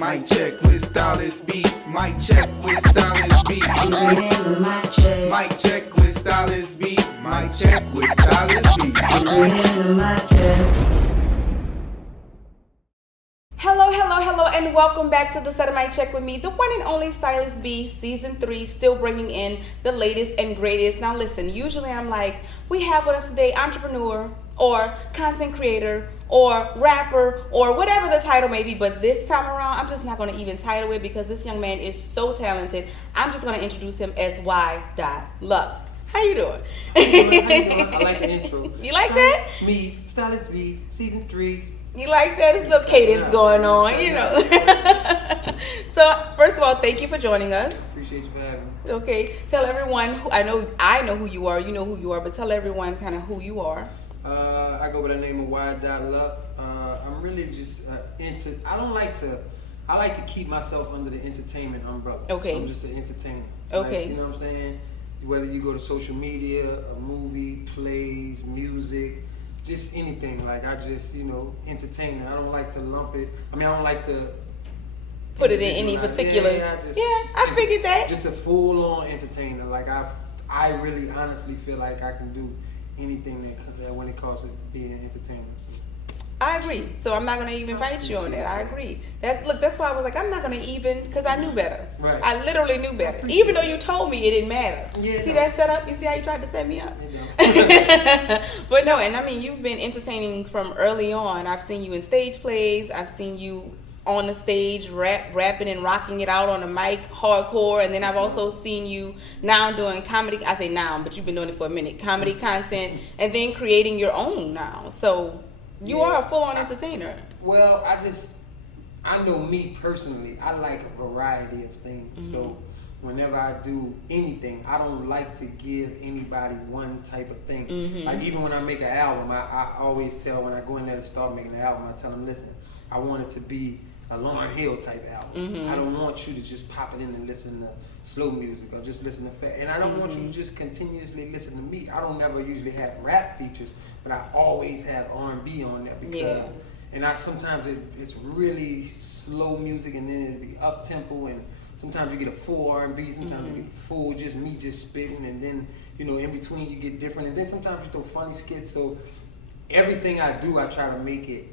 Mic check with Stylist B. Mic check with Stylist B. Mic check with Stylist B. Mic check with Stylist B. Hello, and welcome back to the Set of Mic Check with me, the one and only Stylist B, Season 3, still bringing in the latest and greatest. Now listen, usually I'm like, we have with us today entrepreneur or content creator or rapper or whatever the title may be, but this time around, I'm just not going to even title it because this young man is so talented. I'm just going to introduce him as Y.Luck. How you doing? How you doing? I like the intro. You like that? Me, Stylist B, Season 3. You like that? There's a little cadence going on, you know. So, first of all, thank you for joining us. Appreciate you for having me. Okay, tell everyone who I know who you are. You know who you are, but tell everyone kind of who you are. I go by the name of Y.Luck. I'm really just I like to keep myself under the entertainment umbrella. Okay. So I'm just an entertainer. Okay. Like, you know what I'm saying? Whether you go to social media, a movie, plays, music, just anything. Like, I just, entertainer. I don't like to lump it. I don't like to put it in any particular. I figured that. Just a full-on entertainer. Like, I really honestly feel like I can do anything that when it comes to being an entertainer. So. I agree. So I'm not gonna even fight you on that. I agree. That's why I was like, I'm not gonna even, because I knew better. Right. I literally knew better. Even though you told me it didn't matter. Yeah, see that setup? You see how you tried to set me up? But no, and I mean, you've been entertaining from early on. I've seen you in stage plays. I've seen you on the stage rapping and rocking it out on the mic hardcore, and then I've also seen you now doing comedy. I say now, but you've been doing it for a minute. Comedy content, and then creating your own now. So you are a full-on entertainer. Well, I know me personally, I like a variety of things. Mm-hmm. So whenever I do anything, I don't like to give anybody one type of thing. Mm-hmm. Like even when I make an album, I always tell, when I go in there to start making an album, I tell them, listen, I want it to be a Lauryn Hill type album. Mm-hmm. I don't want you to just pop it in and listen to slow music or just listen to and I don't want you to just continuously listen to me. I don't never usually have rap features, but I always have R&B on there because and sometimes it's really slow music, and then it'll be up tempo, and sometimes you get a full R&B, sometimes you get full just me just spitting, and then in between you get different, and then sometimes you throw funny skits. So everything I do, I try to make it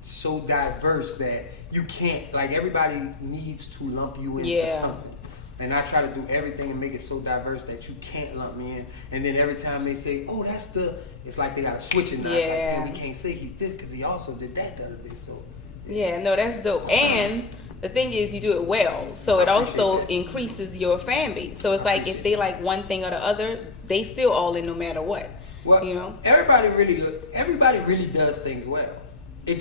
so diverse that you can't, like, everybody needs to lump you into something. And I try to do everything and make it so diverse that you can't lump me in. And then every time they say, oh, it's like they got to switch it now. It's like, hey, we can't say he's this because he also did that the other day. So that's dope. And the thing is, you do it well. So it also increases your fan base. So it's like if they like one thing or the other, they still all in no matter what. Well, everybody really does things well. It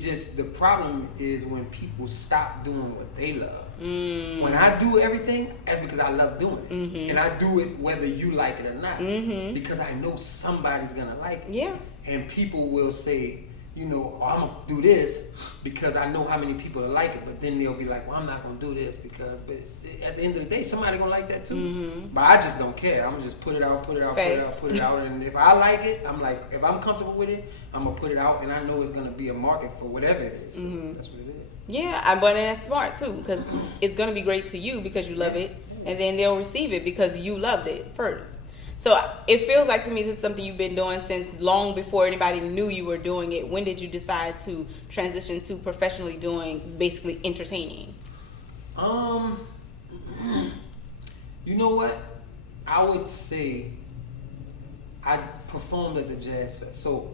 just the problem is when people stop doing what they love. When I do everything, that's because I love doing it, and I do it whether you like it or not, because I know somebody's gonna like it. Yeah. And people will say, I'm gonna do this because I know how many people will like it, but then they'll be like, well, I'm not gonna do this because, but at the end of the day, somebody gonna like that too. But I just don't care. I'm gonna just put it out, and if I like it, I'm like, if I'm comfortable with it, I'm gonna put it out, and I know it's gonna be a market for whatever it is. So that's what it is. Yeah, but that's smart too, because it's gonna be great to you because you love it, and then they'll receive it because you loved it first. So it feels like to me this is something you've been doing since long before anybody knew you were doing it. When did you decide to transition to professionally doing basically entertaining? You know what? I would say I performed at the Jazz Fest. So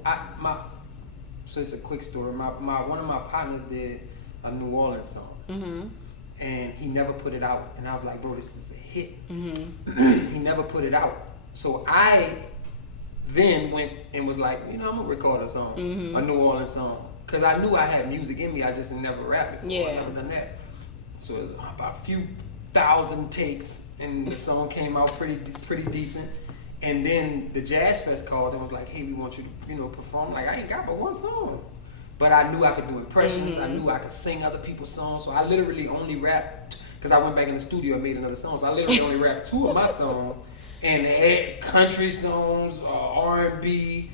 it's a quick story. One of my partners did a New Orleans song, and he never put it out. And I was like, bro, this is a hit. He never put it out. So I then went and was like, I'm gonna record a song, a New Orleans song, because I knew I had music in me. I just never rapped before. I never done that. So it was about a few thousand takes, and the song came out pretty decent. And then the Jazz Fest called and was like, hey, we want you to perform. Like, I ain't got but one song, but I knew I could do impressions. I knew I could sing other people's songs. So I literally only rapped, because I went back in the studio and made another song. So I literally only rapped 2 of my songs. And had country songs, R&B,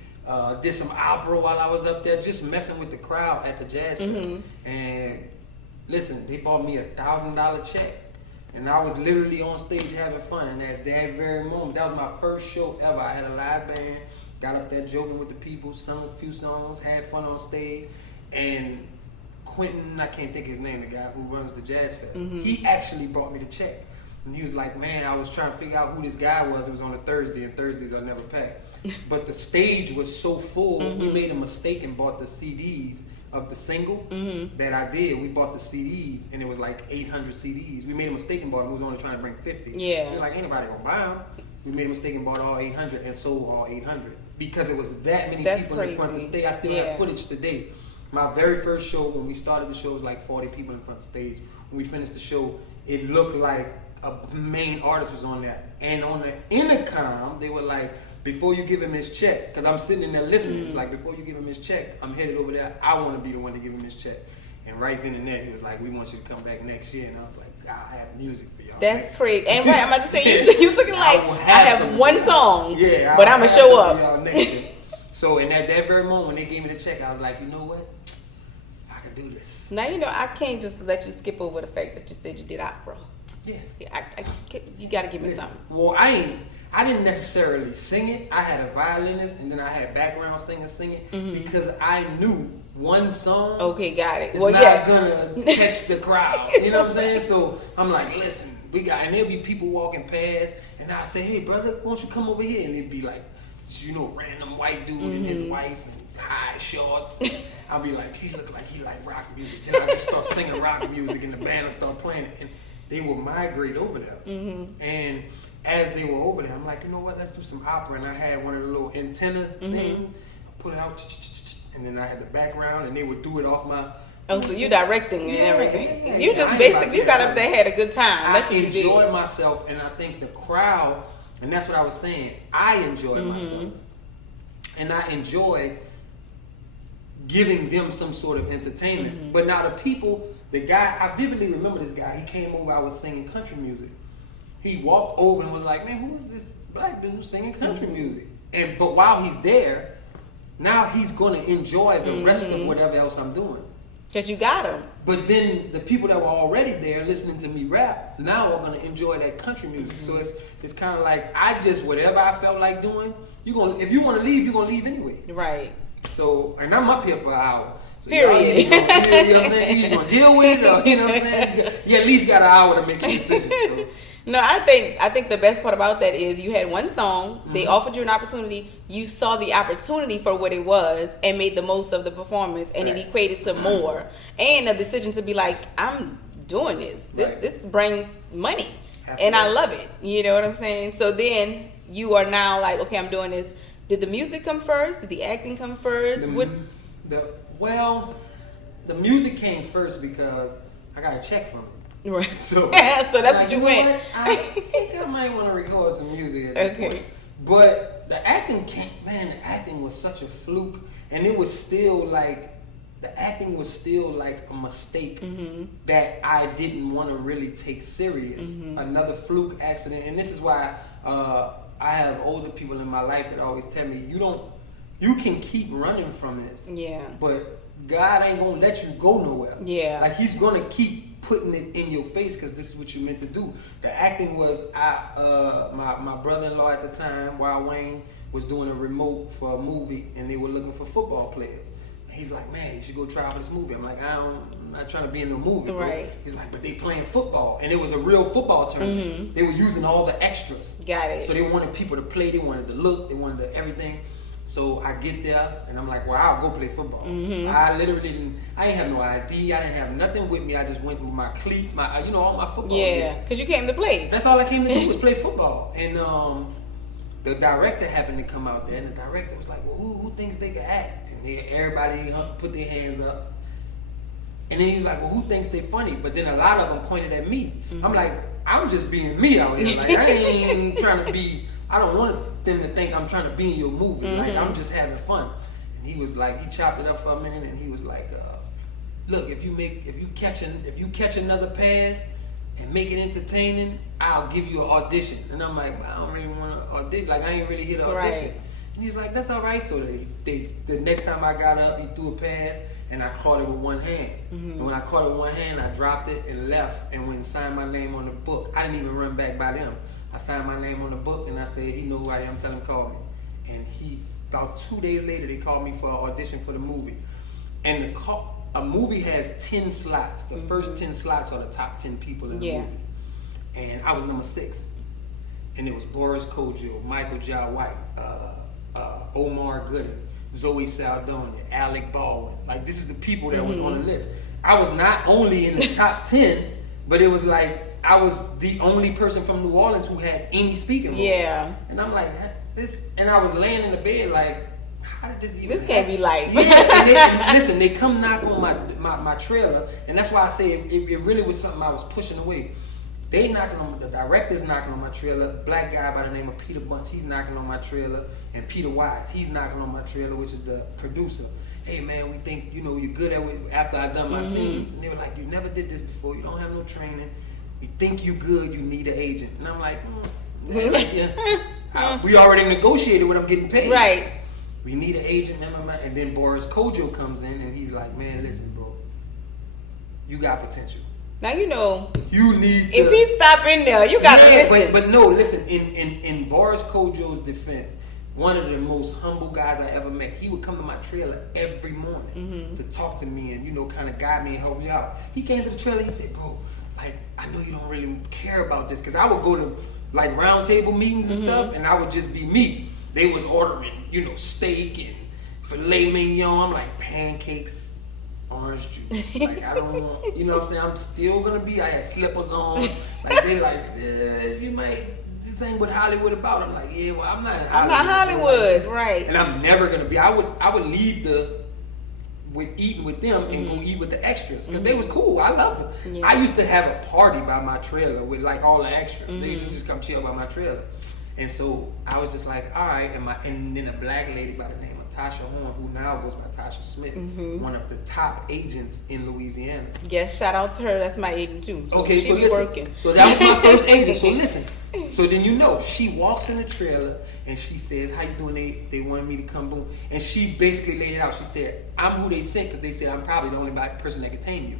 did some opera while I was up there, just messing with the crowd at the Jazz Fest. And listen, they bought me $1,000 check. And I was literally on stage having fun. And at that very moment, that was my first show ever. I had a live band, got up there joking with the people, sung a few songs, had fun on stage. And Quentin, I can't think of his name, the guy who runs the Jazz Fest, he actually brought me the check. And he was like, man, I was trying to figure out who this guy was. It was on a Thursday, and Thursdays are never packed. But the stage was so full, we made a mistake and bought the CDs of the single that I did. We bought the CDs, and it was like 800 CDs. We made a mistake and bought them. We was only trying to bring 50. Yeah. We're like, ain't nobody gonna buy them. We made a mistake and bought all 800 and sold all 800 because it was that many people in front of the stage. I still have footage today. My very first show, when we started the show, was like 40 people in front of the stage. When we finished the show, it looked like a main artist was on there. And on the intercom, they were like, before you give him his check, because I'm sitting in there listening, it was like, before you give him his check, I'm headed over there. I want to be the one to give him his check. And right then and there, he was like, we want you to come back next year. And I was like, God, I have music for y'all. That's crazy. And right, I'm about to say, you took it like, I have one song, yeah, but I'm going to show up. Y'all next year. So in that very moment, when they gave me the check, I was like, you know what? I can do this. Now, you know, I can't just let you skip over the fact that you said you did opera. Yeah. You got to give me something. Well, I didn't necessarily sing it. I had a violinist, and then I had background singers sing it because I knew one song. Okay, got it. It's not gonna catch the crowd. You know what I'm saying? So I'm like, listen, and there'll be people walking past, and I'll say, hey, brother, why don't you come over here? And it'd be like, you know, random white dude and his wife and high shorts. I'll be like, he look like he like rock music. Then I just start singing rock music, and the band will start playing it, and they will migrate over there. And as they were over there, I'm like, you know what, let's do some opera. And I had one of the little antenna things, put it out, and then I had the background, and they would do it off my... Oh, so you directing and everything. Yeah, you just basically, you got up there, had a good time. That's what you did. I enjoyed myself, and I think the crowd, and that's what I was saying, I enjoyed myself. And I enjoy giving them some sort of entertainment. But now the people, the guy, I vividly remember this guy, he came over, I was singing country music. He walked over and was like, man, who is this black dude singing country music? But while he's there, now he's going to enjoy the rest of whatever else I'm doing. Because you got him. But then the people that were already there listening to me rap, now are going to enjoy that country music. So it's kind of like, whatever I felt like doing, if you want to leave, you're going to leave anyway. Right. So, and I'm up here for an hour. So period. You know what I'm saying? You're going to deal with it, or, you know what I'm saying? You at least got an hour to make a decision. So. No, I think the best part about that is you had one song, they offered you an opportunity, you saw the opportunity for what it was and made the most of the performance, and it equated to more. And a decision to be like, I'm doing this. This brings money. And I love it. You know what I'm saying? So then you are now like, okay, I'm doing this. Did the music come first? Did the acting come first? The music came first because I got a check from it. Right. So that's what you went. What? I think I might want to record some music at this point. But the acting the acting was such a fluke, and it was still like, the acting was still like a mistake that I didn't want to really take serious. Another fluke accident, and this is why I have older people in my life that always tell me, you can keep running from this. Yeah. But God ain't gonna let you go nowhere. Yeah. Like He's gonna keep putting it in your face because this is what you meant to do. The acting was, my brother-in-law at the time, Wild Wayne, was doing a remote for a movie, and they were looking for football players. And he's like, man, you should go try for this movie. I'm like, I'm not trying to be in no movie, bro. Right. He's like, but they playing football, and it was a real football tournament. They were using all the extras. Got it. So they wanted people to play, they wanted to look, they wanted everything. So I get there, and I'm like, well, I'll go play football. I literally I didn't have no ID. I didn't have nothing with me. I just went with my cleats, all my football. Yeah, because you came to play. That's all I came to do was play football. And the director happened to come out there, and the director was like, well, who thinks they can act? And everybody put their hands up. And then he was like, well, who thinks they're funny? But then a lot of them pointed at me. I'm like, I'm just being me out here. Like, I ain't trying to be... I don't want them to think I'm trying to be in your movie. Like, I'm just having fun. And he was like, he chopped it up for a minute, and he was like, look, if you catch another pass and make it entertaining, I'll give you an audition. And I'm like, I don't really want to audition. Like, I ain't really hit an audition. Right. And he's like, that's all right. So the next time I got up, he threw a pass, and I caught it with one hand. And when I caught it with one hand, I dropped it and left and went and signed my name on the book. I didn't even run back by them. I signed my name on the book and I said, he know who I am, tell him call me. And about 2 days later, they called me for an audition for the movie. And a movie has 10 slots. The first 10 slots are the top 10 people in the movie. And I was number 6. And it was Boris Kodjoe, Michael Jai White, Omar Gooding, Zoe Saldana, Alec Baldwin. Like, this is the people that was on the list. I was not only in the top 10, but it was like I was the only person from New Orleans who had any speaking roles. Yeah. And I'm like, this, and I was laying in the bed like, how did this even happen? Can't be life. Yeah, and listen, they come knock on my trailer, and that's why I say it really was something I was pushing away. They knocking on, the director's knocking on my trailer, black guy by the name of Peter Bunch, he's knocking on my trailer, and Peter Wise, he's knocking on my trailer, which is the producer. Hey man, we think, you know, you're good at it after I done my scenes. And they were like, you never did this before, you don't have no training, we think you good, you need an agent. And I'm like, we already negotiated what I'm getting paid. Right. We need an agent, and then Boris Kodjoe comes in and he's like, man, listen bro, you got potential. Now you know you need to. If he stop in there, you gotta listen. But no, listen. In Boris Kodjoe's defense, one of the most humble guys I ever met. He would come to my trailer every morning to talk to me and kind of guide me and help me out. He came to the trailer. He said, "Bro, like I know you don't really care about this because I would go to like round table meetings and stuff, and I would just be me. They was ordering steak and filet mignon. I'm like pancakes." Orange juice. Like I don't want, you know what I'm saying? I'm still gonna be. I had slippers on. Like they like, you might. This ain't what Hollywood about. I'm like, yeah, well, I'm not in Hollywood. I'm not Hollywood, right? And I'm never gonna be. I would leave eating with them and go eat with the extras because they was cool. I loved them. Yeah. I used to have a party by my trailer with like all the extras. They used to just come chill by my trailer. And so I was just like, all right. And then a black lady by the name of Tasha Horn, who now goes by Tasha Smith, one of the top agents in Louisiana. Yes, shout out to her. That's my agent too. So okay, so listen. Working. So that was my first agent. So listen. So then she walks in the trailer and she says, how you doing? They wanted me to come, boom. And she basically laid it out. She said, I'm who they sent because they said I'm probably the only black person that can tame you.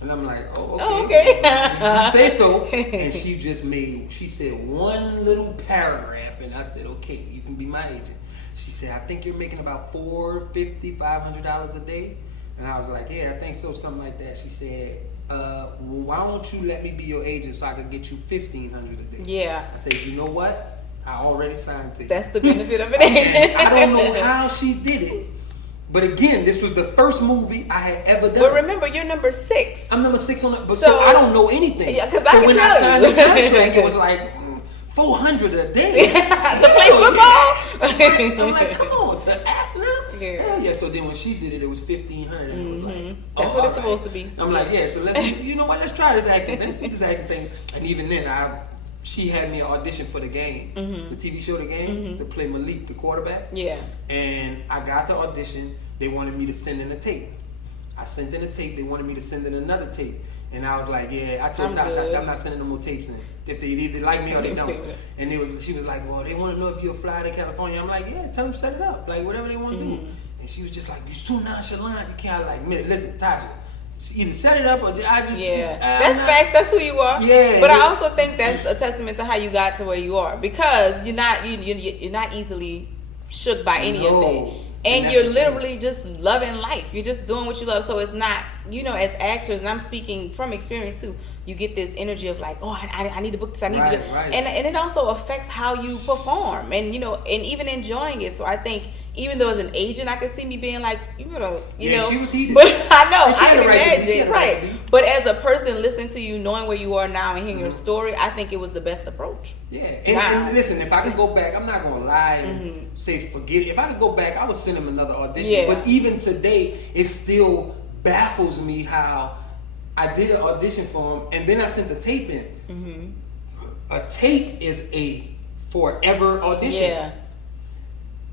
And I'm like, oh, okay. You say so. And she said one little paragraph, and I said, okay, you can be my agent. She said, I think you're making about $450, $500 a day. And I was like, yeah, I think so, something like that. She said, well, why don't you let me be your agent so I could get you $1,500 a day? Yeah. I said, you know what? I already signed to you. That's the benefit of an agent. I don't know how she did it. But again, this was the first movie I had ever done. But remember, you're number 6. I'm number 6 on the. But so I don't know anything. Yeah, because so I can when tell I signed you. the contract, it was like $400 a day to play football. I'm like, come on, to act now. Yeah. Yeah. So then when she did it, it was $1,500, and it was like, that's what it's supposed to be. I'm like, yeah. So let's try this acting. Let's see this acting thing. And even then, she had me audition for The Game, the TV show The Game, to play Malik, the quarterback. Yeah. And I got the audition. They wanted me to send in a tape. I sent in a tape. They wanted me to send in another tape. And I was like, yeah. I told Tasha, I said, I'm not sending no more tapes in. If they like me or they don't. And she was like, well, they want to know if you'll fly to California. I'm like, yeah, tell them set it up. Like, whatever they want to do. And she was just like, you're so nonchalant. You can't like, listen, Tasha. Either set it up or I just that's facts. That's who you are. Yeah, but I also think that's a testament to how you got to where you are because you're not easily shook by any of that, and you're literally just loving life. You're just doing what you love. So it's not as actors, and I'm speaking from experience too. You get this energy of like, oh, I need to book this. I need to, and it also affects how you perform, and and even enjoying it. So I think. Even though as an agent, I could see me being like, you know. She was heated. But I know, I can imagine, right? But as a person listening to you, knowing where you are now and hearing your story, I think it was the best approach. Yeah, and listen, if I could go back, I'm not gonna lie and say forget it. If I could go back, I would send him another audition. Yeah. But even today, it still baffles me how I did an audition for him, and then I sent the tape in. A tape is a forever audition. Yeah.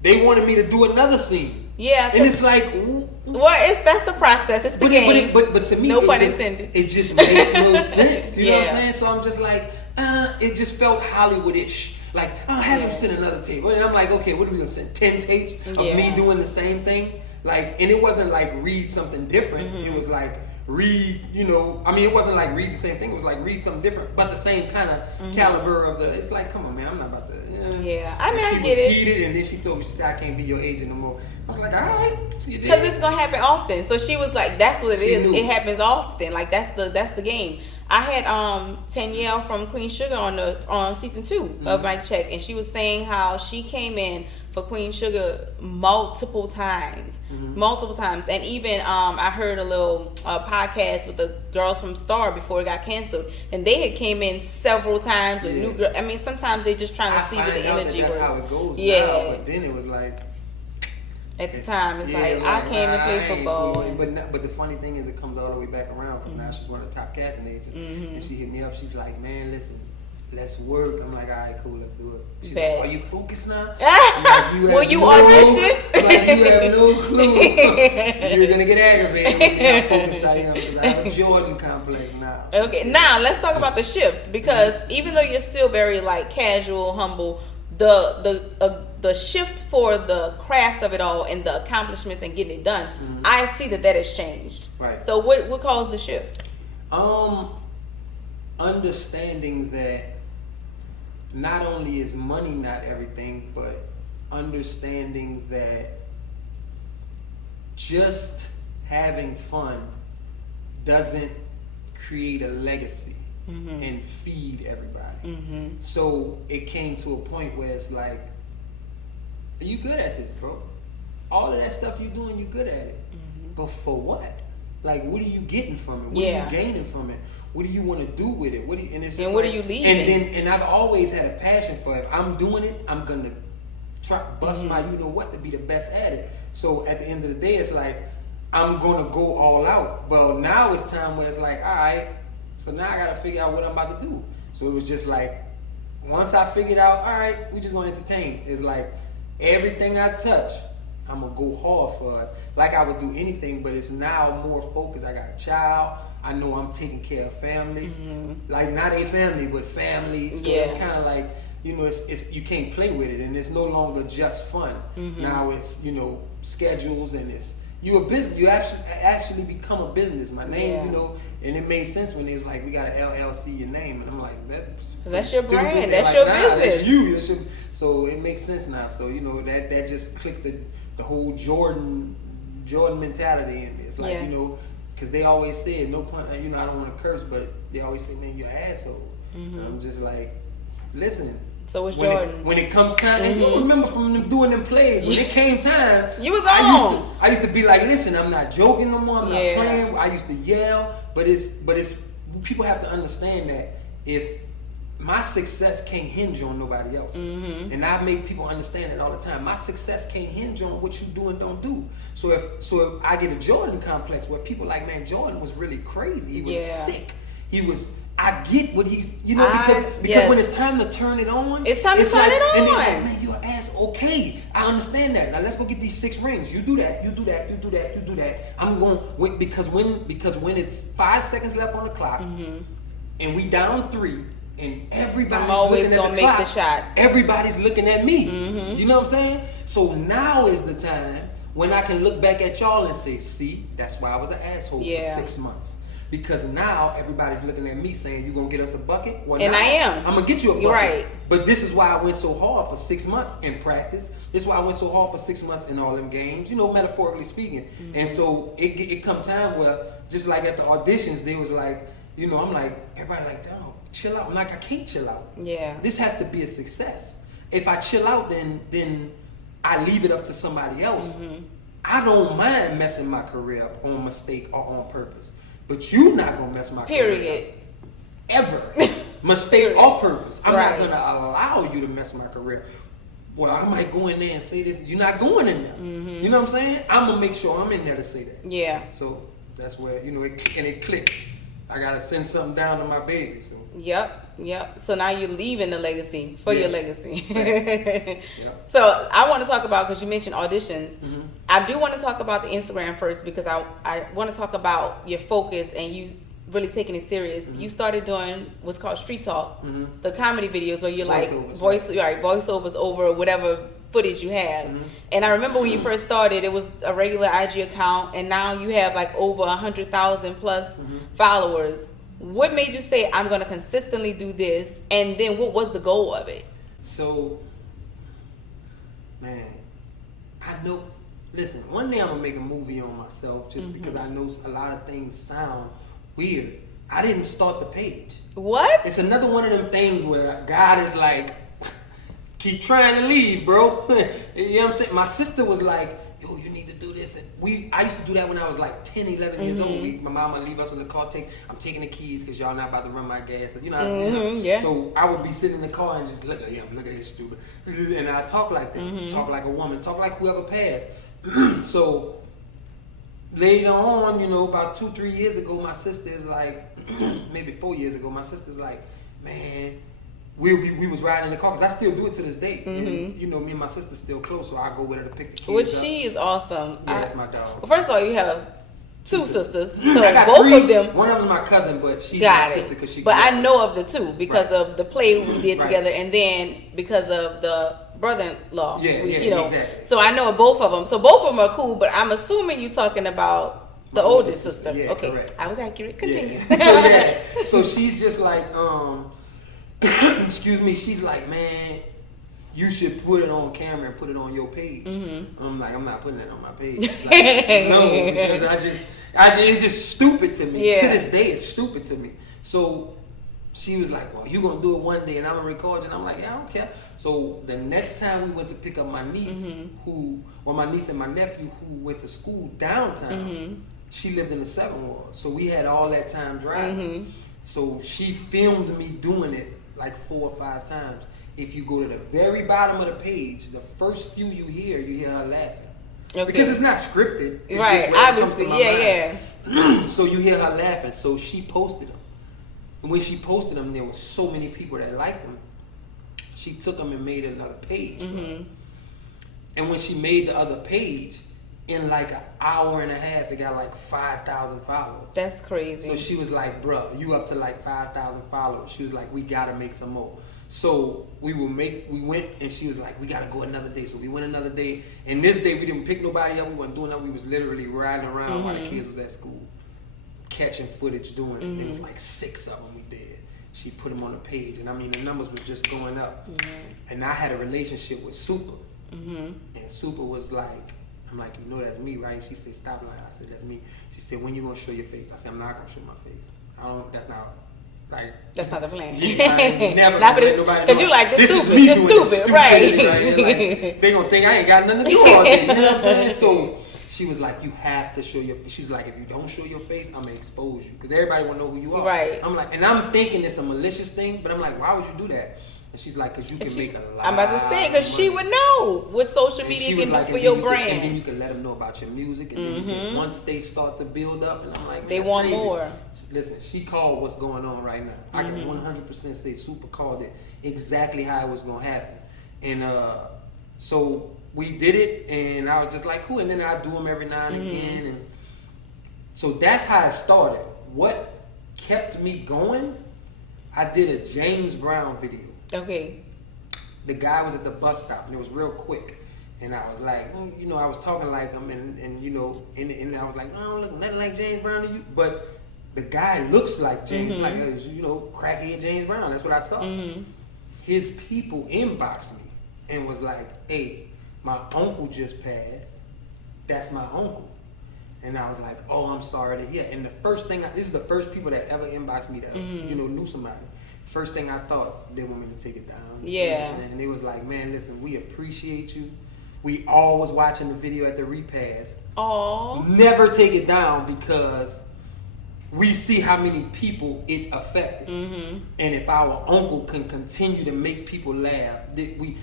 They wanted me to do another scene. Yeah. And it's like... that's the process. It's the game. But to me, no pun intended. It just makes no sense. You know what I'm saying? So I'm just like, it just felt Hollywood-ish. Like, I'll have him send another tape. And I'm like, okay, what are we going to send? 10 tapes of me doing the same thing? Like, and it wasn't like read something different. It was like read, you know, I mean, it wasn't like read the same thing. It was like read something different, but the same kind of caliber of the. It's like, come on, man, I'm not about to. Yeah, I mean, I get it. She was heated, and then she told me, she said, I can't be your agent no more. I was like, all right, because it's gonna happen often. So she was like, that's what it is. Knew. It happens often. Like that's the game. I had Danielle from Queen Sugar on season 2 of Mic Check, and she was saying how she came in for Queen Sugar multiple times, and even I heard a little podcast with the girls from Star before it got canceled, and they had came in several times with new girls. I mean, sometimes they just trying to see what the energy was. That's how it goes. Yeah, now, but then it was like. At the time, it's like I came to play football. But the funny thing is, it comes all the way back around because now she's one of the top casting agents, and she hit me up. She's like, "Man, listen, let's work." I'm like, "All right, cool, let's do it." She's like, "Are you focused now?" Like, Will you audition? Like, you have no clue. You're gonna get aggravated when you're not focused. I have a Jordan complex now. So. Okay, now let's talk about the shift, because even though you're still very like casual, humble, the shift for the craft of it all and the accomplishments and getting it done, I see that has changed. Right. So what caused the shift? Understanding that not only is money not everything, but understanding that just having fun doesn't create a legacy and feed everybody. So it came to a point where it's like, you good at this, bro. All of that stuff you're doing, you good at it. But for what? Like, what are you getting from it? What are you gaining from it? What do you want to do with it? What are you leaving? And I've always had a passion for it. If I'm doing it, I'm gonna try bust my you know what to be the best at it. So at the end of the day, it's like I'm gonna go all out. Well, now it's time where it's like, all right, so now I gotta figure out what I'm about to do. So it was just like, once I figured out, all right, we just gonna entertain. It's like everything I touch, I'm gonna go hard for it. Like I would do anything, but it's now more focused. I got a child. I know I'm taking care of families, like not a family, but families. So it's kind of like, you know, it's you can't play with it, and it's no longer just fun. Now it's, you know, schedules, and it's you a business. You actually become a business. My name, you know, and it made sense when it was like, we got an LLC your name, and I'm like, that's your brand. That's like, your business. That's you. That's your, so it makes sense now. So you know that just clicked the whole Jordan mentality, and it's like, you know. Because they always say, no point, you know, I don't want to curse, but they always say, man, you're an asshole. I'm just like, listen. So it's Jordan. When it comes time, and you remember from them doing them plays, when it came time, you was on. I used to be like, listen, I'm not joking no more, I'm not playing. I used to yell, but it's people have to understand that if my success can't hinge on nobody else. And I make people understand it all the time. My success can't hinge on what you do and don't do. So if I get a Jordan complex where people like, man, Jordan was really crazy. He was sick. I get what he's, you know, because when it's time to turn it on, it's time to turn it on. And they're like, man, you're an ass. Okay, I understand that. Now let's go get these 6 rings. You do that. You do that. You do that. You do that. I'm going because when it's 5 seconds left on the clock, and we down 3. And everybody's looking at the clock. The shot. Everybody's looking at me. You know what I'm saying? So now is the time when I can look back at y'all and say, see, that's why I was an asshole for 6 months. Because now everybody's looking at me saying, you gonna get us a bucket? Well, and I am. I'm gonna get you a bucket. Right. But this is why I went so hard for 6 months in practice. This is why I went so hard for 6 months in all them games, you know, metaphorically speaking. And so it come time where, just like at the auditions, they was like, you know, I'm like, everybody like, damn, chill out. I'm like, I can't chill out. Yeah. This has to be a success. If I chill out, then I leave it up to somebody else. I don't mind messing my career up on mistake or on purpose. But you're not going to mess my career up. Ever. Mistake or purpose. I'm not going to allow you to mess my career. Well, I might go in there and say this. You're not going in there. You know what I'm saying? I'm going to make sure I'm in there to say that. Yeah. So that's where, you know, it clicked. I gotta send something down to my baby. So. Yep. So now you're leaving the legacy for your legacy. So I want to talk about, because you mentioned auditions. I do want to talk about the Instagram first, because I want to talk about your focus and you really taking it serious. You started doing what's called Street Talk, the comedy videos where you're like voiceovers over whatever footage you have. And I remember when you first started, it was a regular IG account, and now you have like over 100,000 plus followers. What made you say, I'm going to consistently do this? And then what was the goal of it? So, man, I know, listen, one day I'm going to make a movie on myself just because I know a lot of things sound weird. I didn't start the page. What? It's another one of them things where God is like, keep trying to leave, bro. You know what I'm saying? My sister was like, yo, you need to do this. And I used to do that when I was like 10, 11 years old. My mom would leave us in the car, I'm taking the keys because y'all not about to run my gas. You know what I'm saying? Yeah. So I would be sitting in the car and just look at him, look at his stupid. And I talk like that, talk like a woman, talk like whoever passed. So later on, you know, about 2-3 years ago, my sister is like, maybe 4 years ago, my sister's like, man, we was riding in the car, because I still do it to this day. And, you know, me and my sister still close, so I go with her to pick the kids Which up. she is awesome. Yeah, that's my dog. Well, first of all, you have two sisters. So I got both 3. of them. One of them is my cousin, but she's Got my it. sister because she. But I grew up. know of the two because Right. of the play we did Right. together, and then because of the brother-in-law. Yeah, you know. exactly. So I know of both of them. So both of them are cool. But I'm assuming you're talking about the My oldest sister. Yeah, Okay, correct. I was accurate. Continue. Yeah. So she's just like, excuse me. She's like, man, you should put it on camera and put it on your page. I'm like, I'm not putting that on my page. Like, no, because it's just stupid to me. Yeah. To this day, it's stupid to me. So she was like, well, you gonna do it one day and I'm gonna record you. And I'm like, yeah, I don't care. So the next time we went to pick up my niece, my niece and my nephew who went to school downtown, she lived in the 7th ward. So we had all that time driving. So she filmed me doing it like 4 or 5 times. If you go to the very bottom of the page, the first few you hear her laughing. Okay. Because it's not scripted. It's Right, just whatever comes obviously. to my mind. So you hear her laughing. So she posted them. And when she posted them, there were so many people that liked them. She took them and made another page. And when she made the other page, in like an hour and a half, it got like 5,000 followers. That's crazy. So she was like, bruh, you up to like 5,000 followers. She was like, we gotta make some more. So we went, and she was like, we gotta go another day. So we went another day, and this day we didn't pick nobody up. We wasn't doing nothing. We was literally riding around while the kids was at school, catching footage, doing it. It was like 6 of them we did. She put them on the page, and I mean the numbers were just going up. And I had a relationship with Super, and Super was like, I'm like, you know that's me, right? She said, stop lying. I said, that's me. She said, when you gonna show your face? I said, I'm not gonna show my face. That's not the plan. Yeah, I ain't never not gonna let nobody know. Because you like, this stupid. Is me It's doing stupid, this right? Like, they gonna think I ain't got nothing to do all day. You know what I'm saying? So she was like, you have to show your face. She was like, if you don't show your face, I'm gonna expose you. Because everybody will know who you are. Right. I'm like, and I'm thinking it's a malicious thing, but I'm like, why would you do that? And she's like, because you can make a lot. I'm about to say, because she would know what social media can do for your brand. And then you can let them know about your music. And then once they start to build up, and I'm like, man, they want crazy. more. Listen, she called what's going on right now. I can 100% say Super called it exactly how it was going to happen. And so we did it, and I was just like, cool. And then I do them every now and again. And so that's how it started. What kept me going, I did a James Brown video. Okay. The guy was at the bus stop, and it was real quick. And I was like, you know, I was talking like him, and you know, and I was like, I don't look nothing like James Brown to you. But the guy looks like James, like, you know, crackhead James Brown. That's what I saw. His people inboxed me and was like, hey, my uncle just passed. That's my uncle. And I was like, oh, I'm sorry to hear. And the first thing, this is the first people that ever inboxed me that, you know, knew somebody. First thing I thought, they want me to take it down. Yeah. And it was like, man, listen, we appreciate you. We all was watching the video at the repass. Aww. Never take it down because we see how many people it affected. And if our uncle can continue to make people laugh, we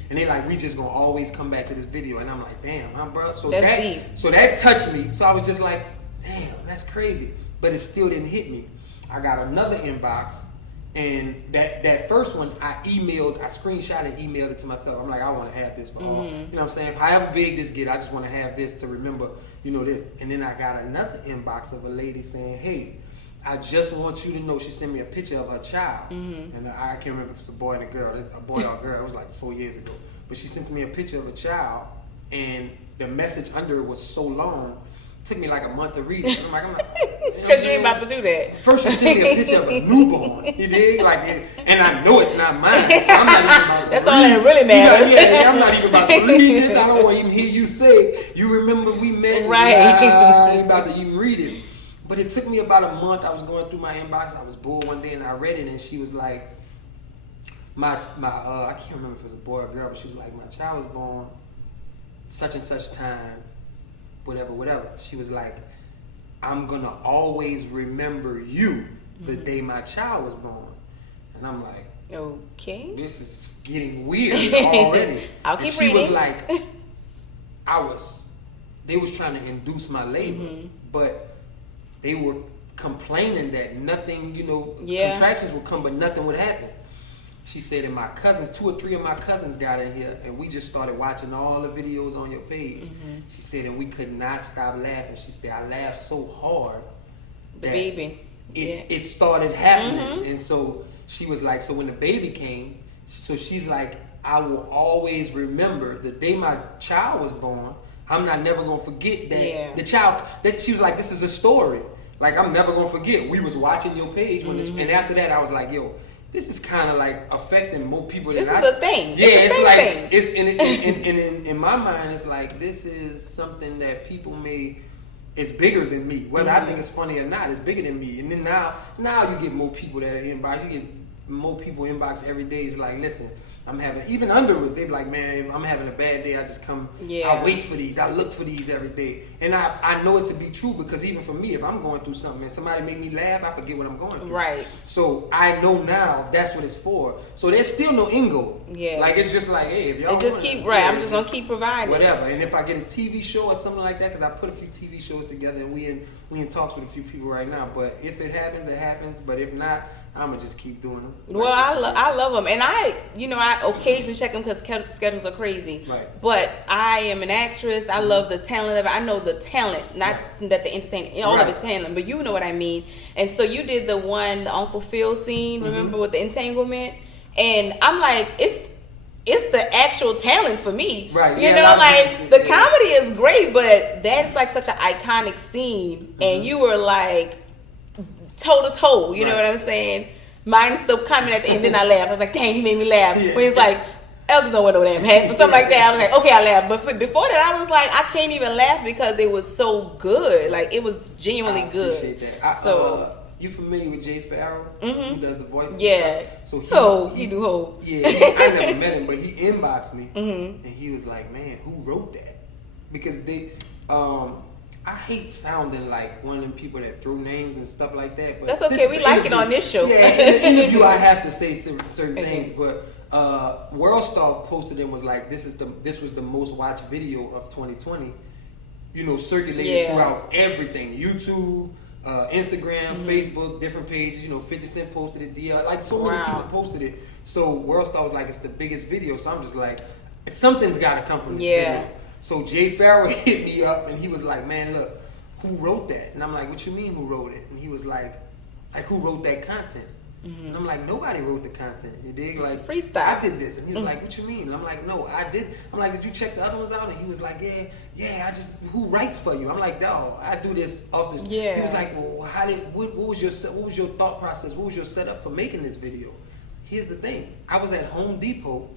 just gonna always come back to this video. And I'm like, damn, huh, bro? So that's deep. So that touched me. So I was just like, damn, that's crazy. But it still didn't hit me. I got another inbox. And that first one, I screenshot and emailed it to myself. I'm like, I want to have this for all. You know what I'm saying? However big this get, I just want to have this to remember, you know, this. And then I got another inbox of a lady saying, hey, I just want you to know, she sent me a picture of her child. And I can't remember if it's a boy and a girl, a boy or a girl. It was like 4 years ago. but she sent me a picture of a child, and the message under it was so long. It took me like a month to read it. I'm like, because you ain't about to do that. First, you sent me a picture of a newborn. You dig? Like, and I know it's not mine, so I'm not even about to That's read. all that really matters. Yeah, I'm not even about to read this. I don't want to even hear you say, you remember we met. Right. I ain't about to even read it. But it took me about a month. I was going through my inbox. I was bored one day, and I read it, and she was like, I can't remember if it was a boy or a girl, but she was like, my child was born such and such time, whatever. She was like, I'm gonna always remember you the day my child was born. And I'm like, okay, this is getting weird already. I'll keep reading. She reading. was like, they was trying to induce my labor, but they were complaining that nothing, contractions would come, but nothing would happen. She said, and my cousin, 2 or 3 of my cousins got in here, and we just started watching all the videos on your page. She said, and we could not stop laughing. She said, I laughed so hard that it started happening. And so she was like, so when the baby came, so she's like, I will always remember the day my child was born. I'm not never gonna forget that the child. That she was like, this is a story. Like, I'm never gonna forget. We was watching your page when, and after that, I was like, yo. This is kind of like affecting more people than This is a thing. Yeah, it's like thing. It's in my mind, it's like this is something that people it's bigger than me. Whether I think it's funny or not, it's bigger than me. And then now you get more people that are inbox. You get more people inbox every day. It's like, listen, I'm having, even under it, they're like, man, I'm having a bad day. I just come, I wait for these. I look for these every day. And I know it to be true because even for me, if I'm going through something and somebody make me laugh, I forget what I'm going through. Right. So I know now that's what it's for. So there's still no end goal. Yeah. Like, it's just like, hey, if y'all just keep, right, I'm just going to keep providing. Whatever. And if I get a TV show or something like that, because I put a few TV shows together and we in talks with a few people right now. But if it happens, it happens. But if not, I'm gonna just keep doing them. Well, I love them, and I occasionally check them because schedules are crazy. Right. But I am an actress. I love the talent of it. I know the talent, not that the entertainment, all of it's talent, but you know what I mean. And so you did the Uncle Phil scene, remember, with the entanglement, and I'm like, it's the actual talent for me. Right. You know, like the comedy is great, but that's like such an iconic scene, and you were like toe to toe, you know what I'm saying? Mine still coming at the end, then I laughed. I was like, dang, he made me laugh. When he's like, Elk's don't wear no damn hats or something like that. I was like, okay, I laughed. But before that, I was like, I can't even laugh because it was so good. Like, it was genuinely good. Appreciate that. You familiar with Jay Farrell? Who does the voices? Yeah. So he do hold. Yeah, I never met him, but he inboxed me, and he was like, man, who wrote that? Because I hate sounding like one of them people that throw names and stuff like that. But that's okay. We like it on this show. Yeah, in the interview I have to say certain things. But Worldstar posted and was like, "This was the most watched video of 2020." You know, circulated throughout everything: YouTube, Instagram, Facebook, different pages. You know, 50 Cent posted it. DL, like so many people posted it. So Worldstar was like, "It's the biggest video." So I'm just like, something's got to come from this video. So Jay Farrell hit me up and he was like, man, look, who wrote that? And I'm like, what you mean who wrote it? And he was like who wrote that content? And I'm like, nobody wrote the content. You dig? Like, freestyle. I did this. And he was like, what you mean? And I'm like, no, I did. I'm like, did you check the other ones out? And he was like, yeah, who writes for you? I'm like, no, I do this off the. He was like, well, what was your thought process? What was your setup for making this video? Here's the thing. I was at Home Depot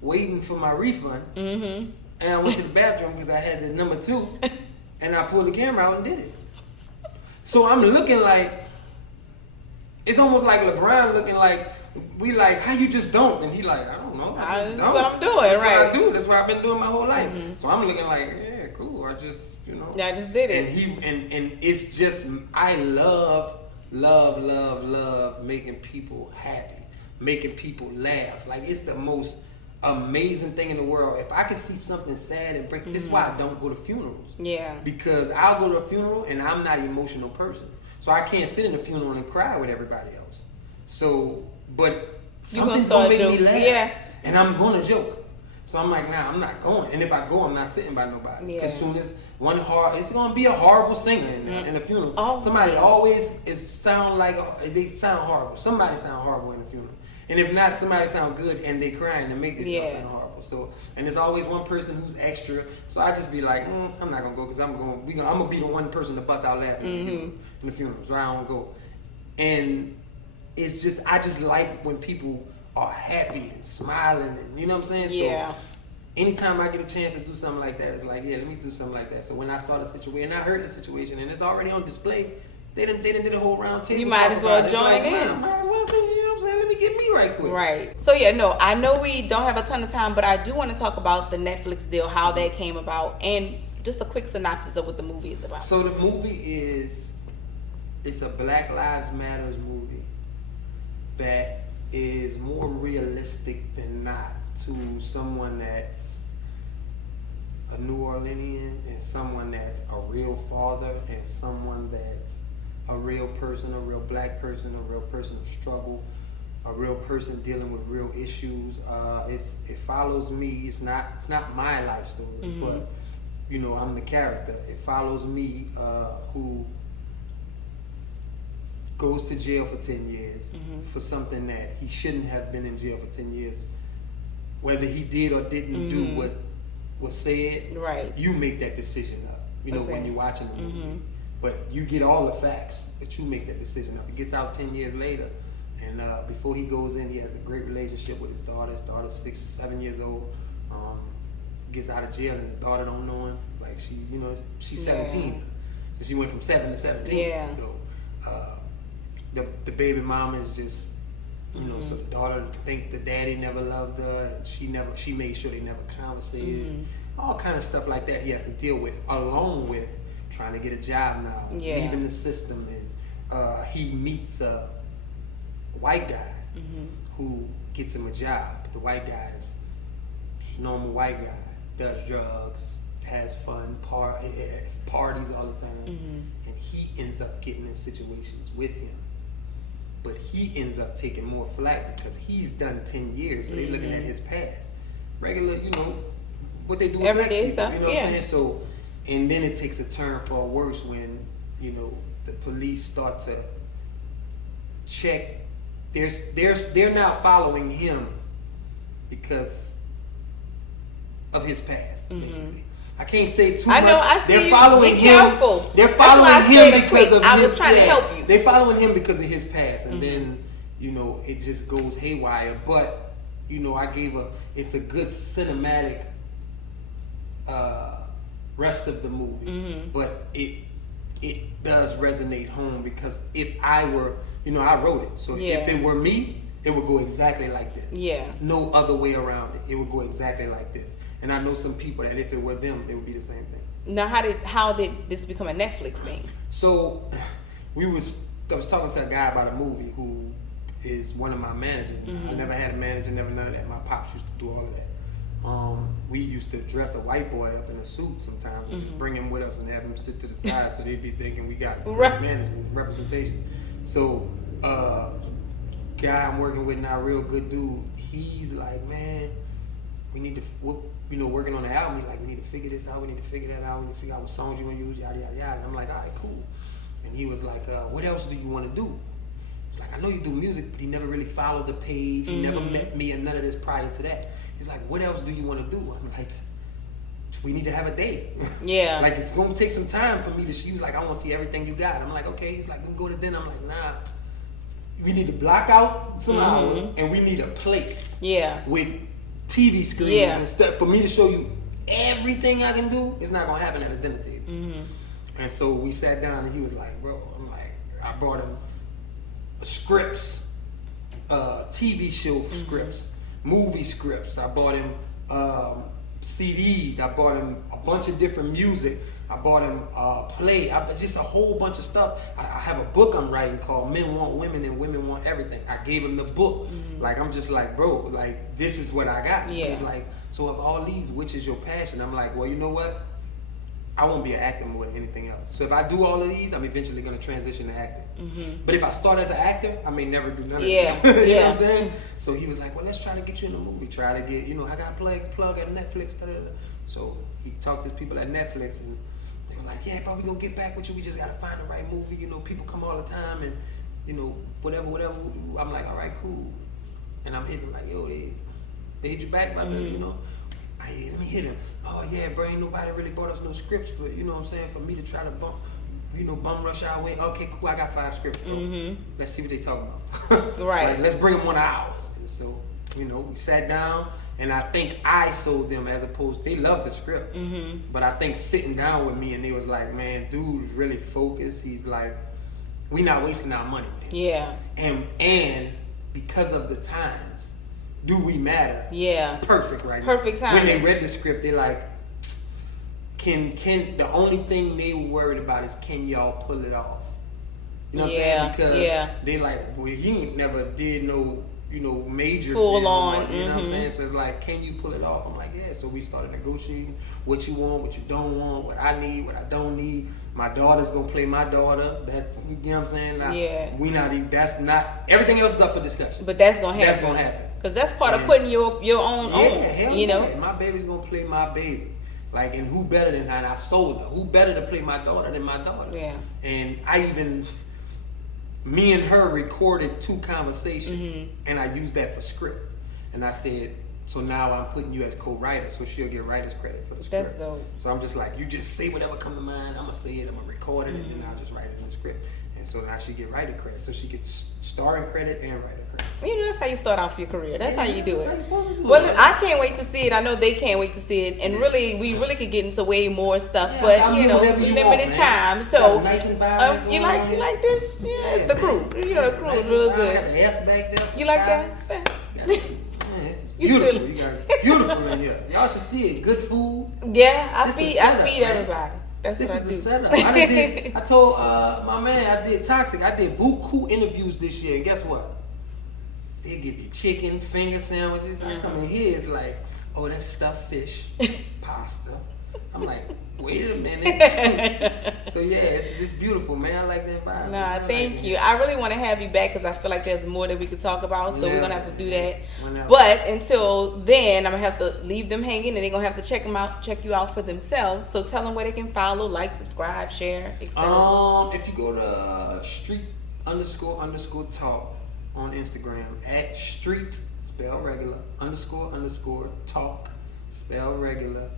waiting for my refund. And I went to the bathroom because I had the number 2, and I pulled the camera out and did it. So I'm looking like, it's almost like LeBron looking like, we like, how you just don't? And he like, I don't know. That's what I'm doing, That's right? what I do. That's what I've been doing my whole life. So I'm looking like, yeah, cool. I just, Yeah, I just did it. And it's just, I love making people happy, making people laugh. Like, it's the most amazing thing in the world. If I could see something sad and break, this is why I don't go to funerals. Yeah. Because I'll go to a funeral and I'm not an emotional person. So I can't sit in a funeral and cry with everybody else. So, but something's gonna make me laugh. Yeah. And I'm gonna joke. So I'm like, nah, I'm not going. And if I go, I'm not sitting by nobody. Because soon as it's gonna be a horrible singer in a funeral. Oh. Somebody always sound horrible. Somebody sound horrible in a funeral. And if not, somebody sound good and they crying to make themselves sound horrible. couple. So, and there's always one person who's extra. So I just be like, I'm not gonna go because I'm gonna be the one person to bust out laughing in the funeral. So I don't go. And it's just, I just like when people are happy and smiling, and you know what I'm saying? Yeah. So anytime I get a chance to do something like that, it's like, yeah, let me do something like that. So when I saw the situation, and I heard the situation, and it's already on display, they done did a whole round table. You might as well join in. Might as well do, you know what I'm saying? Let me get me right quick. Right. So yeah, no, I know we don't have a ton of time, but I do want to talk about the Netflix deal, how that came about, and just a quick synopsis of what the movie is about. So the movie it's a Black Lives Matters movie that is more realistic than not to someone that's a New Orleanian and someone that's a real father and someone that's a real person, a real black person, a real person of struggle, a real person dealing with real issues. It follows me. It's not my life story, but you know, I'm the character. It follows me, who goes to jail for 10 years for something that he shouldn't have been in jail for 10 years. Whether he did or didn't do what was said, right? You make that decision up. You know, when you're watching the movie. But you get all the facts, but you make that decision up. He gets out 10 years later, and before he goes in, he has a great relationship with his daughter. His daughter's 6-7 years old. Gets out of jail, and his daughter don't know him. Like she's 17, so she went from 7 to 17. Yeah. So the baby mama is just, you know, so the daughter think the daddy never loved her, and she made sure they never conversated. All kind of stuff like that he has to deal with, along with trying to get a job now, leaving the system, and he meets a white guy who gets him a job. The white guy is a normal white guy, does drugs, has fun, parties all the time, and he ends up getting in situations with him. But he ends up taking more flack because he's done 10 years, so they're looking at his past. Regular, you know, what they do with everyday black people, stuff, you know what I'm saying? So, and then it takes a turn for worse when, you know, the police start to check. They're now following him because of his past, basically. I can't say too much. I know. I see they're following Be him. careful. They're following him because of his. I was trying to help you. They're following him because of his past, and then, you know, it just goes haywire. But, you know, it's a good cinematic rest of the movie, but it does resonate home because if I were, you know, I wrote it, so if it were me, it would go exactly like this. Yeah. No other way around it. It would go exactly like this. And I know some people that if it were them, it would be the same thing. Now, how did this become a Netflix thing? So, I was talking to a guy about a movie who is one of my managers. I never had a manager, never none of that. My pops used to do all of that. We used to dress a white boy up in a suit sometimes and just bring him with us and have him sit to the side so they'd be thinking we got great management representation. So, guy I'm working with now, real good dude, he's like, man, we need to, you know, working on the album, he's like, we need to figure this out, we need to figure that out, we need to figure out what songs you want to use, yada, yada, yada. And I'm like, all right, cool. And he was like, what else do you want to do? He's like, I know you do music, but he never really followed the page. He never met me and none of this prior to that. He's like, what else do you want to do? I'm like, we need to have a date. Yeah. Like, it's going to take some time for me to, she was like, I want to see everything you got. I'm like, okay. He's like, we can go to dinner. I'm like, nah. We need to block out some hours and we need a place. Yeah. With TV screens and stuff for me to show you everything I can do. It's not going to happen at a dinner table. And so we sat down and he was like, bro, I'm like, I brought him scripts, TV show scripts, movie scripts. I bought him CDs. I bought him a bunch of different music. I bought him play. Just a whole bunch of stuff. I have a book I'm writing called Men Want Women and Women Want Everything. I gave him the book. Like, I'm just like, bro, like, this is what I got. Yeah. He's like, so of all these, which is your passion? I'm like, well, you know what? I won't be an actor more than anything else. So if I do all of these, I'm eventually going to transition to acting. But if I start as an actor, I may never do none of this. You know what I'm saying? So he was like, well, let's try to get you in a movie. Try to get, you know, I got a plug at Netflix. So he talked to his people at Netflix and they were like, yeah, bro, we going to get back with you. We just got to find the right movie. You know, people come all the time and, you know, whatever. I'm like, all right, cool. And I'm hitting like, yo, They hit you back about the, you know, hey, let me hit him. Oh yeah, bro, ain't nobody really bought us no scripts for, you know what I'm saying, for me to try to bum rush our way. Okay, cool, I got 5 scripts, bro. Let's see what they talking about. Right. Like, let's bring them 1 of ours. And so, you know, we sat down, and I think I sold them as opposed, they loved the script. But I think sitting down with me and they was like, man, dude's really focused. He's like, we not wasting our money, man. Yeah. And because of the times, do we matter? Yeah. Perfect right Perfect now. time. When they read the script, they like, can the only thing they were worried about is can y'all pull it off? You know what I'm saying? Because they like, well, he ain't never did no, you know, major full film, on. you know what I'm saying? So it's like, can you pull it off? I'm like, yeah. So we started negotiating what you want, what you don't want, what I need, what I don't need. My daughter's gonna play my daughter. That's, you know what I'm saying? Like, we not even, that's not, everything else is up for discussion. But that's gonna happen. That's gonna happen. Because that's part of putting your own on, you know? Yeah. My baby's gonna play my baby. Like, and who better than her? And I sold her. Who better to play my daughter than my daughter? Yeah. And me and her recorded 2 conversations, and I used that for script. And I said, so now I'm putting you as co-writer, so she'll get writer's credit for the script. That's dope. So I'm just like, you just say whatever come to mind. I'm gonna say it. I'm gonna record it, and then I'll just write it in the script. And so now she get writer credit. So she gets starring credit and writer credit. You know, that's how you start off your career. That's how you do That's how it. you're supposed to do Well, it. I can't wait to see it. I know they can't wait to see it. And really, we really could get into way more stuff. Yeah, but, I'll you do know, whatever you limited want, time. man. So, Got a nice environment you going like this? Yeah, it's the crew. You know, the crew is Nice real environment. good. Got the S back there. You like Sky. that? Man, it's beautiful. You guys, it's beautiful in here. Y'all should see it. Good food. Yeah, I This is feed setup, right? everybody. That's This what is I the do. setup. I told my man I did Toxic. I did buku interviews this year, and guess what? They give you chicken, finger sandwiches. I come in here, it's like, oh, that's stuffed fish, pasta. I'm like, wait a minute. So yeah, it's just beautiful, man. I like the environment. Nah, thank you. I really want to have you back because I feel like there's more that we could talk about. So we're gonna have to do that. Whenever. But until then, I'm gonna have to leave them hanging, and they're gonna have to check you out for themselves. So tell them where they can follow, like, subscribe, share, etc. If you go to street__talk on Instagram at street spell regular __ talk spell regular.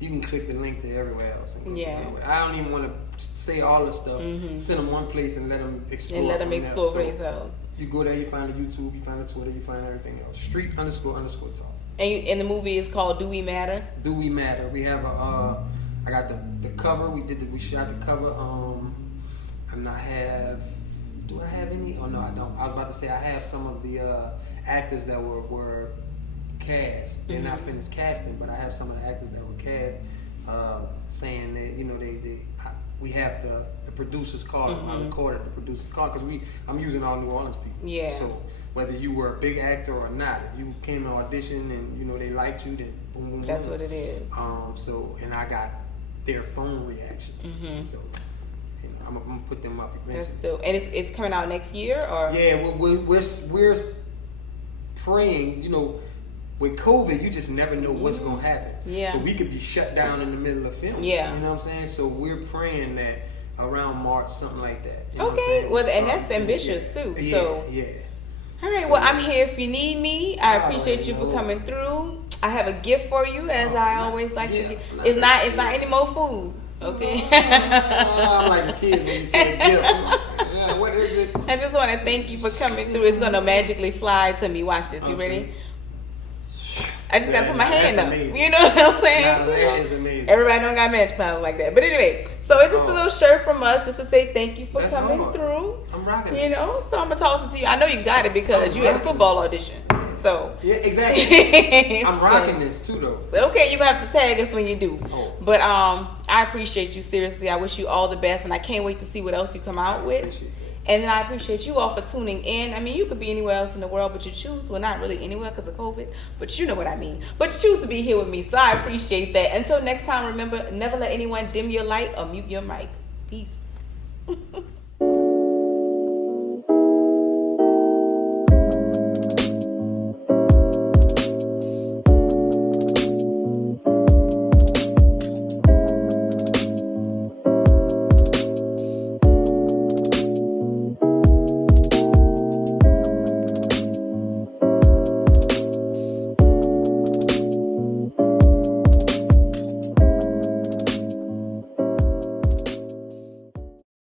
You can click the link to everywhere else. And go to everywhere. I don't even want to say all the stuff. Send them one place and let them explore. And let them explore for So themselves. you go there, you find the YouTube, you find the Twitter, you find everything else. Street __ talk. And the movie is called Do We Matter? Do We Matter? We have I got the cover. We shot the cover. Do I have any? Oh no, I don't. I was about to say I have some of the actors that were cast. They're not finished casting, but I have some of the actors that were cast saying that we have the producer's card. I recorded the producer's card because I'm using all New Orleans people. Yeah. So whether you were a big actor or not, if you came to audition and they liked you, then boom, boom, That's boom. what it is. And I got their phone reactions. So I'm gonna put them up eventually. That's dope. And it's coming out next year, or? Yeah, we're praying. With COVID, you just never know what's gonna happen. Yeah. So we could be shut down in the middle of filming. Yeah. You know what I'm saying? So we're praying that around March, something like that. You know what I'm Okay. saying? Well, and that's ambitious too. Yeah, So. yeah. All right. Well, I'm here if you need me. I appreciate you for know. coming through. I have a gift for you, as I always like to give. not It's not any more food. Okay. I'm like the kids when you say gift. I'm like, yeah, what is it? I just want to thank you for coming through. It's gonna magically fly to me. Watch this. You Okay. ready? I just gotta put my hand That's up. amazing. You know what I'm saying? Nah, that is amazing. Everybody don't got magic powers like that. But anyway, so it's just a little shirt from us just to say thank you for That's coming hard. through. I'm rocking it. You know, so I'm gonna toss it to you. I know you got it because you had a football audition. So Yeah, exactly. I'm So- rocking this too, though. Okay, you're gonna have to tag us when you do. Oh. But I appreciate you seriously. I wish you all the best, and I can't wait to see what else you come out with. Appreciate that. And then I appreciate you all for tuning in. I mean, you could be anywhere else in the world, but you choose. Well, not really anywhere because of COVID, but you know what I mean. But you choose to be here with me, so I appreciate that. Until next time, remember, never let anyone dim your light or mute your mic. Peace.